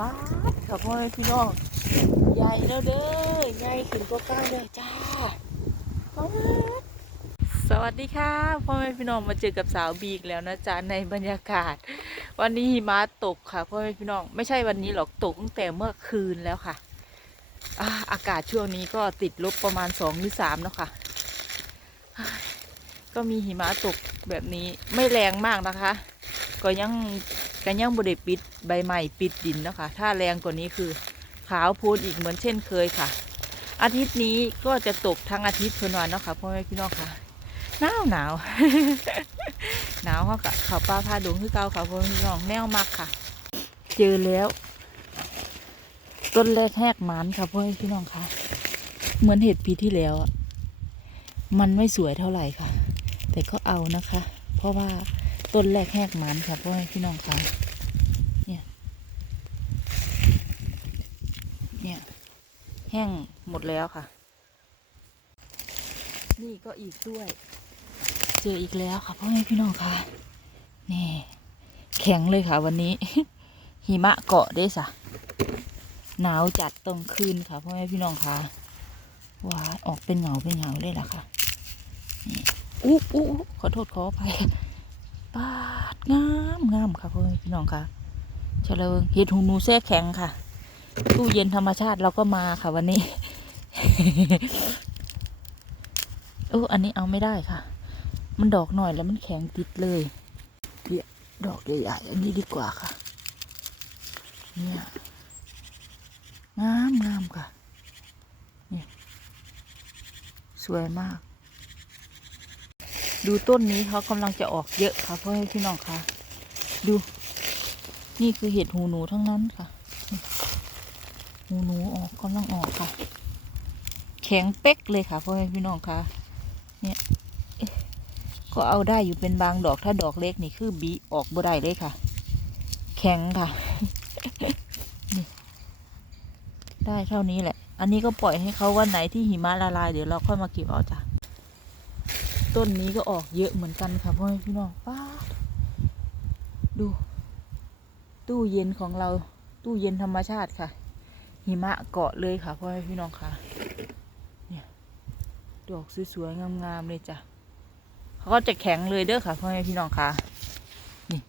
ป้าดค่ะพ่อแม่พี่น้อง ใหญ่แล้วเด้อใหญ่ขึ้นก็ก้าวเลยจ้าป๊าสวัสดีค่ะพ่อแม่พี่น้องมาเจอกับสาวบีกแล้วนะจ๊ะในบรรยากาศ วันนี้หิมะตกค่ะพ่อแม่พี่น้องไม่ใช่วันนี้หรอกตกตั้งแต่เมื่อคืนแล้วค่ะอาอากาศช่วงนี้ก็ติดลบประมาณสองหรือสามแล้วค่ะ ก็มีหิมะตกแบบนี้ไม่แรงมากนะคะ ก็ยัง ก็ยังบริปิดใบใหม่ปิดดินนะคะถ้าแรงกว่านี้คือขาวโพลนอีกเหมือนเช่นเคยค่ะ อาทิตย์นี้ก็จะตกทั้งอาทิตย์เพื่นวันเนาะค่ะพ่อแม่พี่น้องค่ะหนาวหนาวหนาวเขากะเขาป้าพาดงคือเก่าค่ะพ่อแม่พี่น้องแนวมากค่ะ เจอแล้ว ต้นแรกแหกหมันค่ะพ่อแม่พี่น้องค่ะ เหมือนเห็ดปีที่แล้วอะมันไม่สวยเท่าไหร่ค่ะ แต่ก็เอานะคะ เพราะว่า ต้นแรกแหกมันค่ะพ่อแม่พี่น้องค่ะเนี่ยเนี่ยแห้งหมดแล้วค่ะ นี่ก็อีกด้วย เจออีกแล้วค่ะพ่อแม่พี่น้องค่ะนี่แข็งเลยค่ะวันนี้ หิมะเกาะเด้สะหนาวจัดตรงคืนค่ะพ่อแม่พี่น้องค่ะว้าออกเป็นเหงาเป็นเหงาเลยล่ะค่ะนี่อู้อู้อู้ขอโทษขออภัย ปาดงามงามค่ะพ่อแม่พี่น้องค่ะเฉลิงเห็ดหูหนูแช่แข็งค่ะ ตู้เย็นธรรมชาติเราก็มาค่ะวันนี้โอ้อันนี้เอาไม่ได้ค่ะ มันดอกหน่อยแล้วมันแข็งติดเลยเดี๋ยดอกใหญ่ๆอันนี้ดีกว่าค่ะ เนี่ยงามงามค่ะ เนี่ย สวยมาก ดูต้นนี้เขากำลังจะออกเยอะค่ะพ่อให้พี่น้องค่ะ ดู นี่คือเห็ดหูหนูทั้งนั้นค่ะ หูหนูออกกำลังออกค่ะ แข็งเป๊กเลยค่ะพ่อแม่พี่น้องค่ะ เนี่ยก็เอาได้อยู่เป็นบางดอกถ้าดอกเล็กนี่คือบีออกบ่ได้เลยค่ะ แข็งค่ะได้เท่านี้แหละ อันนี้ก็ปล่อยให้เขาวันไหนที่หิมะละลายเดี๋ยวเราค่อยมาเก็บเอาจ้ะ ต้นนี้ก็ออกเยอะเหมือนกันค่ะพ่อแม่พี่น้องป้าดดู ตู้เย็นของเราตู้เย็นธรรมชาติค่ะ หิมะเกาะเลยค่ะพ่อแม่พี่น้องค่ะ เนี่ยดอกสวยๆงามๆเลยจ้ะเขาก็จะแข็งเลยเด้อค่ะพ่อแม่พี่น้องค่ะนี่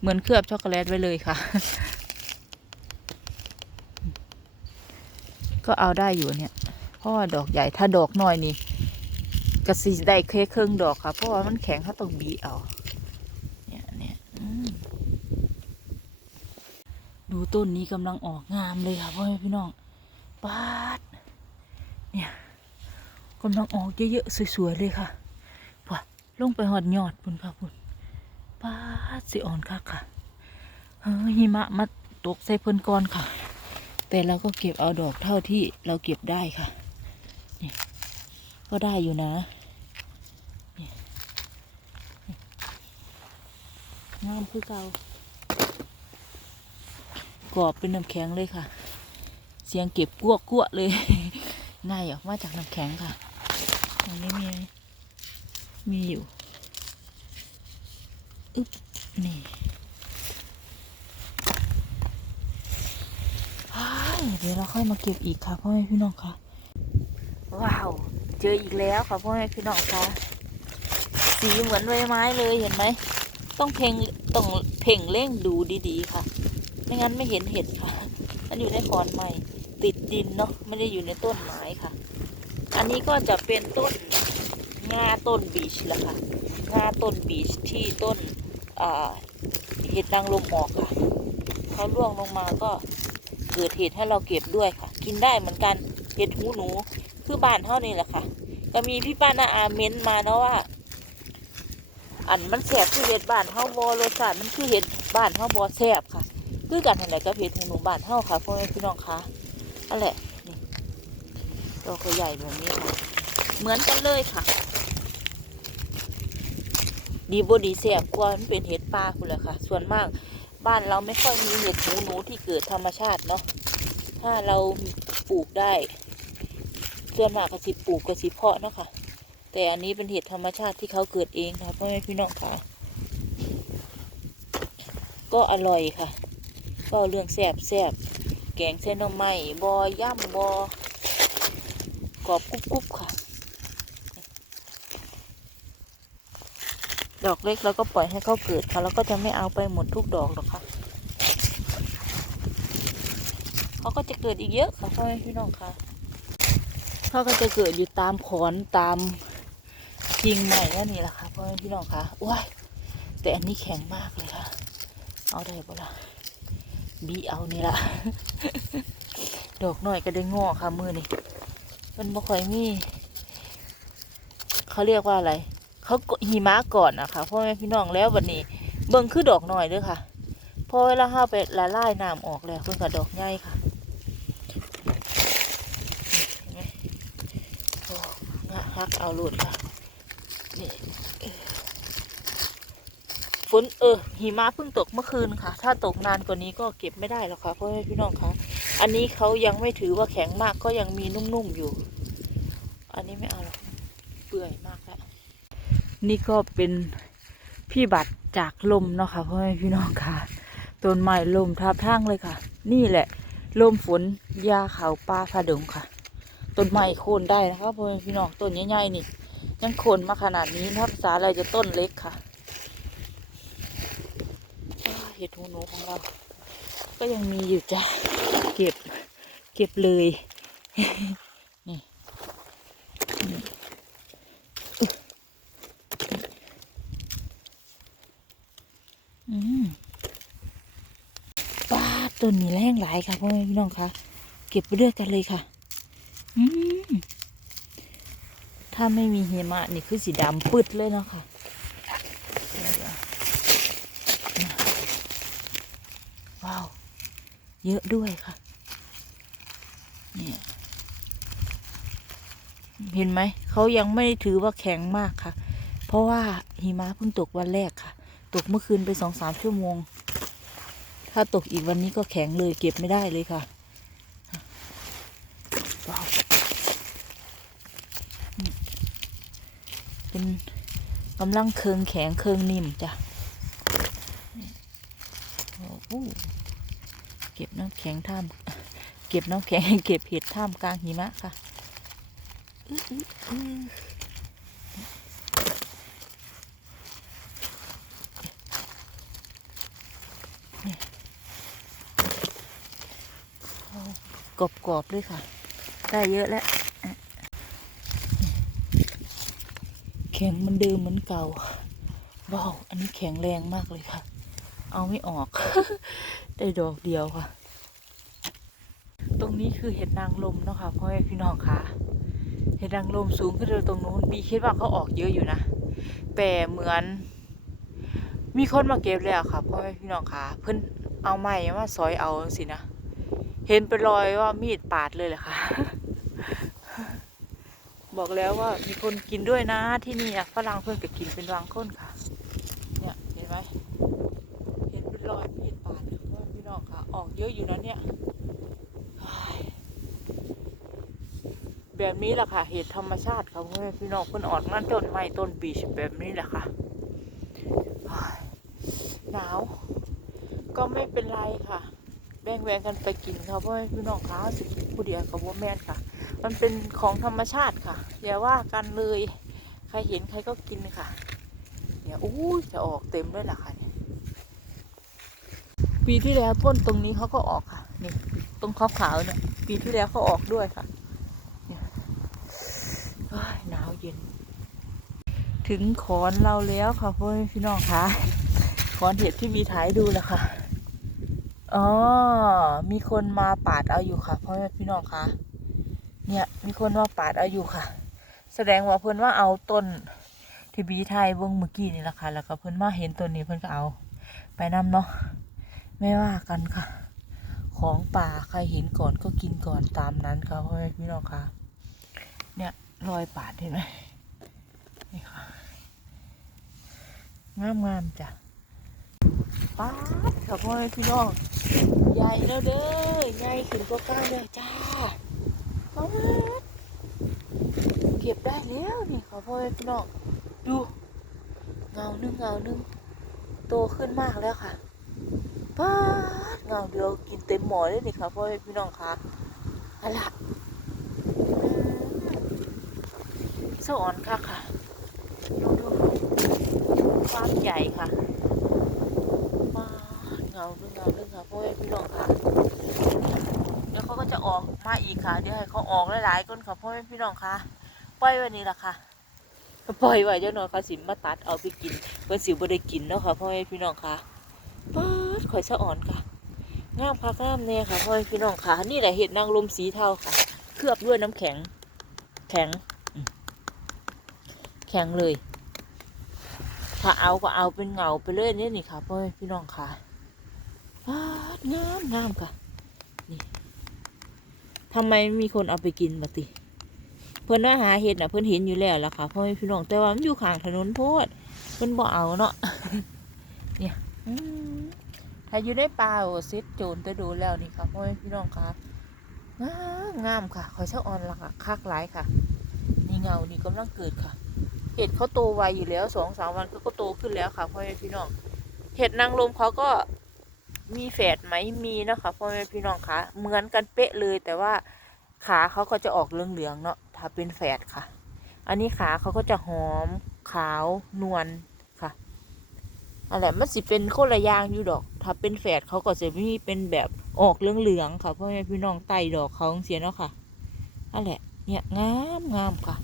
เหมือนเคลือบช็อกโกแลตไว้เลยค่ะ ก็เอาได้อยู่เนี่ยเพราะว่าดอกใหญ่ถ้าดอกน้อยนี่ กระสีได้แค่ครึ่งดอกค่ะ เพราะว่ามันแข็งเขาต้องบีเอาเนี่ยเนี่ยดูต้นนี้กำลังออกงามเลยค่ะพ่อแม่พี่น้องปาดเนี่ยกำลังออกเยอะๆสวยๆเลยค่ะปะลงไปหอดยอดพุ่นค่ะพุ่นปาดสิอ่อนค่ะค่ะเฮ้หิมะมาตกใส่เพิ่นก่อนค่ะ แต่เราก็เก็บเอาดอกเท่าที่เราเก็บได้ค่ะนี่ ก็ได้อยู่นะงามคือเก่ากรอบเป็นน้ำแข็งเลยค่ะ เสียงเก็บกวกกวเลยง่ายออกมาจากน้ำแข็งค่ะตรงนี้มีมีอยู่อึ๊บนี่เดี๋ยวเราค่อยมาเก็บอีกค่ะพ่อแม่พี่น้องค่ะ ว้าว จออีกแล้วค่ะพ่อแม่พี่น้องคะสีเหมือนใบไม้เลยเห็นไหม ต้องเพ่งต้องเพ่งเร่งดูดีๆค่ะ ไม่งั้นไม่เห็นเห็ดค่ะ มันอยู่ในขอนไม้ติดดินเนาะไม่ได้อยู่ในต้นไม้ค่ะ อันนี้ก็จะเป็นต้นงาต้นบีชแหละค่ะงาต้นบีชที่ต้นเห็ดนางลมหมอกค่ะเขาร่วงลงมาก็เกิดเห็ดให้เราเก็บด้วยค่ะ กินได้เหมือนกันเห็ดหูหนู คือบ้านเท่านี้แหละค่ะ ก็มีพี่ป้านาอาเม้นมาเนาะว่า อันมันแสบคือเห็ดบ้านเฮาบอรสชาติมันคือเห็ดบ้านเฮาบอแสบค่ะ คือกันทันใดกับเห็ดหูหนูบ้านเฮาค่ะพ่อแม่พี่น้องคะนั่นแหละนี่ดอกใหญ่แบบนี้ค่ะ เหมือนกันเลยค่ะ ดีบดีแสบกว่ามันเป็นเห็ดป่าคุณแหละค่ะ ส่วนมากบ้านเราไม่ค่อยมีเห็ดหนูหนูที่เกิดธรรมชาติเนาะถ้าเราปลูกได้ ส่วนมากก็สิปลูกก็สิเพาะเนาะค่ะ แต่อันนี้เป็นเห็ดธรรมชาติที่เขาเกิดเองค่ะพ่อแม่พี่น้องค่ะ ก็อร่อยค่ะ ก็เรื่องแสบแสบแกงเส้นน่อไม้บอย่ำบอกรอบกรุบกรุบค่ะ ดอกเล็กเราก็ปล่อยให้เขาเกิดค่ะ แล้วก็จะไม่เอาไปหมดทุกดอกหรอกค่ะเขาก็จะเกิดอีกเยอะค่ะพ่อแม่พี่น้องค่ะ เขาก็จะเกิดอยู่ตามขอนตามกิ่งใหม่นั่นนี่แหละค่ะพ่อแม่พี่น้องค่ะว้ายแต่อันนี้แข็งมากเลยค่ะ เอาได้ปะล่ะบีเอานี่ละดอกหน่อยก็ได้งอค่ะมือนี่มันบ่ค่อยมีเขาเรียกว่าอะไรเขาหิมะก่อนนะคะพ่อแม่พี่น้องแล้ววันนี้ เบิ่งคือดอกหน่อยเด้วยค่ะพอเวลาห้าไปละลายน้ำออกแล้วเพิ่งกับดอกใหญ่ค่ะเห็นไหมโอ้ งะฮักเอาหลุดค่ะนี่ฝนเออหิมะเพิ่งตกเมื่อคืนค่ะ ถ้าตกนานกว่านี้ก็เก็บไม่ได้หรอกค่ะพ่อแม่พี่น้องคะอันนี้เขายังไม่ถือว่าแข็งมากก็ยังมีนุ่มๆอยู่ อันนี้ไม่เอาหรอกเปื่อยมากแล้วนี่ก็เป็นพี่บัตรจากลมเนาะค่ะพ่อแม่พี่น้องค่ะต้นไม้ลมทับทั้งเลยค่ะ นี่แหละ ลมฝนยาเขาวปลาผาดงค่ะ ต้นไม้โค่นได้นะคะพ่อแม่พี่น้องต้นใหญ่ๆนี่ ยังโค่นมาขนาดนี้ถ้าภาษาอะไรจะต้นเล็กค่ะเห็ดหูหนูของเรา ก็ยังมีอยู่จ้ะเก็บ เก็บเลยนี่ป้าต้นนี้แรงหลายค่ะพ่อแม่พี่น้องคะเก็บไปด้วยกันเลยค่ะ ถ้าไม่มีหิมะนี่คือสีดำปืดเลยเนาะค่ะเดี๋ยวๆนะว้าว เยอะด้วยค่ะ เนี่ยเห็นไหม เขายังไม่ถือว่าแข็งมากค่ะ เพราะว่าหิมะเพิ่งตกวันแรกค่ะ ตกเมื่อคืนไปสองสามชั่วโมง ถ้าตกอีกวันนี้ก็แข็งเลยเก็บไม่ได้เลยค่ะว้าวอืม เป็นกำลังเคืองแข็งเคืองนิ่มจ้ะเก็บน้ำแข็งท่าม เก็บน้ำแข็งเก็บเห็ดท่ามกลางหิมะค่ะกรอบๆด้วยค่ะ ได้เยอะแล้วอะ แข็งเหมันเดิมเหมือนเก่าว้าวอันนี้แข็งแรงมากเลยค่ะ เอาไม่ออก ได้ดอกเดียวค่ะ ตรงนี้คือเห็ดนางลมเนาะค่ะพ่อแม่พี่น้องค่ะ เห็ดนางลมสูงขึ้นไปตรงนู้นบีคิดว่าเขาออกเยอะอยู่นะแต่เหมือน มีคนมาเก็บแล้วค่ะพ่อแม่พี่น้องค่ะ เพิ่นเอาไม้มาซอยเอาสินะเห็นเป็นรอยว่ามีดปาดเลยแหละค่ะ บอกแล้วว่ามีคนกินด้วยนะที่นี่อะฝรั่งเพื่อนก็กินเป็นบางคนค่ะ เนี่ยเห็นไหมเห็นเป็นรอยมีดปาดเลยพ่อแม่พี่น้องค่ะ ออกเยอะอยู่นะเนี่ยแบบนี้แหละค่ะเหตุธรรมชาติค่ะพ่อแม่พี่น้องเพิ่นออกนั่นต้นไม้ต้นปีชแบบนี้แหละค่ะหนาว ก็ไม่เป็นไรค่ะ แบ่งแบ่งกันไปกินค่ะพ่อแม่พี่น้องค่ะสิกินผู้เดียวกับว่าแม่ค่ะ มันเป็นของธรรมชาติค่ะอย่าว่ากันเลย ใครเห็นใครก็กินค่ะเนี่ยอู้ยจะออกเต็มเลยล่ะค่ะเนี่ยปีที่แล้วต้นตรงนี้เขาก็ออกค่ะนี่ตรงขาวๆเนี่ย ปีที่แล้วเขาออกด้วยค่ะเอ้ยหนาวเย็น ถึงขอนเราแล้วค่ะพ่อแม่พี่น้องคะขอนเห็ดที่มีถ่ายดูแล้วค่ะอ๋อมีคนมาปาดเอาอยู่ค่ะพ่อแม่พี่น้องคะ เนี่ยมีคนมาปาดเอาอยู่ค่ะ แสดงว่าเพิ่นว่าเอาต้นที่บีไทยเบิ้องเมื่อกี้นี่แหละค่ะ แล้วก็เพิ่นมาเห็นต้นนี้เพิ่นก็เอา ไปนำเนาะไม่ว่ากันค่ะ ของป่าใครเห็นก่อนก็กินก่อนตามนั้นค่ะพ่อแม่พี่น้องค่ะ เนี่ยรอยปาดเห็นไหมนี่ค่ะงามงามๆจ้ะปาดค่ะพ่อแม่พี่น้องใหญ่แล้วเด้อใหญ่ขึ้นก็ก้าเลยจ้า เก็บได้แล้วนี่ค่ะพ่อแม่พี่น้องดูเงาหนึงเงาหนึงโตขึ้นมากแล้วค่ะป้าเงาเดียวกินเต็มหมอเลยนี่ค่ะพ่อแม่พี่น้องค่ะอาล่ะสะอ่อนค่ะค่ะดูดูความใหญ่ค่ะป้าเงาเรื่องเงาเรื่องค่ะพ่อแม่พี่น้องค่ะ ดี๋ยวเขาก็จะออกมาอีกค่ะ เดี๋ยวให้เขาออกหลายๆก้นค่ะพ่อแม่พี่น้องค่ะปล่อยวันนี้ล่ะค่ะปล่อยไว้เจ้าหน่อยเขาสิมาตัดเอาไปกินเพื่อสิบ่ได้กินเนาะค่ะพ่อแม่พี่น้องค่ะป๊าดข่อยสะอ่อนค่ะงามค่ะงามแน่ค่ะพ่อแม่พี่น้องค่ะ นี่แหละเห็ดนางลมสีเทาค่ะ เคลือบด้วยน้ำแข็ง แข็ง แข็งเลย ถ้าเอาก็เอาเป็นเงาไปเลยเนี่ยนี่ค่ะพ่อแม่พี่น้องค่ะปาดงามงามค่ะ นี่ ทำไมมีคนเอาไปกินบัติ เพิ่นว่าหาเห็ดน่ะเพิ่นเห็นอยู่แล้วล่ะค่ะพ่อแม่พี่น้องแต่ว่ามันอยู่ข้างถนนโพดเพิ่นบ่เอาเนาะเนี่ยถ้าอยู่ในป่าโอ้เซ็ตโจรแต่ดูแล้วนี่ค่ะพ่อแม่พี่น้องค่ะงามงามค่ะขอยชะออนละค่ะคักหลายค่ะ นี่เงานี่กำลังเกิดค่ะ เห็ดเขาโตไวอยู่แล้วสองสามวันเขาก็โตขึ้นแล้วค่ะพ่อแม่พี่น้องเห็ดนางรมเขาก็ มีแฝดไหมมีนะคะพ่อแม่พี่น้องคะเหมือนกันเป๊ะเลยแต่ว่าขาเขาก็จะออกเหลืองๆเนาะถ้าเป็นแฝดค่ะ อันนี้ขาเขาก็จะหอมขาวนวลค่ะอะไรมันสิเป็นคนละยางอยู่ดอก ถ้าเป็นแฝดเขาก็จะมีเป็นแบบออกเหลืองๆค่ะพ่อแม่พี่น้องไต่ดอกเขาเสียเนาะค่ะนั่นแหละเนี่ยงามงามค่ะ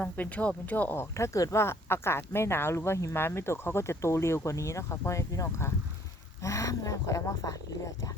ลังเป็นช่อเป็นช่อออก ถ้าเกิดว่าอากาศไม่หนาวหรือว่าหิมะไม่ตกเขาก็จะโตเร็วกว่านี้นะคะพ่อแม่พี่น้องค่ะงามงามขอเอามาฝากที่เลือจ้ะ